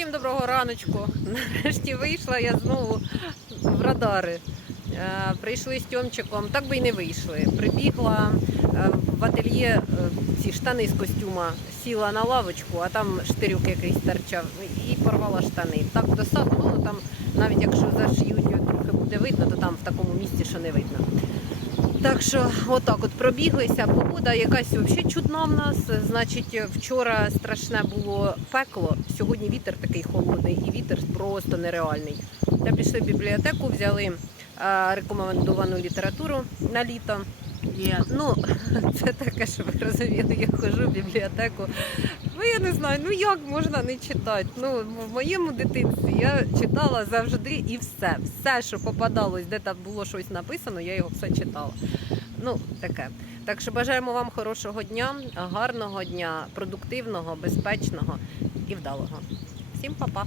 Всім доброго раночку. Нарешті вийшла я знову в радари. Прийшли з Тьомчиком, так би й не вийшли. Прибігла в ательє, ці штани з костюма, сіла на лавочку, а там штирюк якийсь торчав і порвала штани. Так досадно, там навіть якщо зашиють трохи буде видно, то там в такому місці, що не видно. Так що отак от пробіглися, погода якась взагалі чудна в нас, значить вчора страшне було пекло, сьогодні вітер такий холодний і вітер просто нереальний. Та пішли в бібліотеку, взяли рекомендовану літературу на літо. Ну, це таке, що ви розуміли, я ходжу в бібліотеку. Ну, я не знаю, ну як можна не читати? Ну, в моєму дитинстві я читала завжди і все. Все, що попадалось, де там було щось написано, я його все читала. Ну, таке. Так що бажаємо вам хорошого дня, гарного дня, продуктивного, безпечного і вдалого. Всім па-па!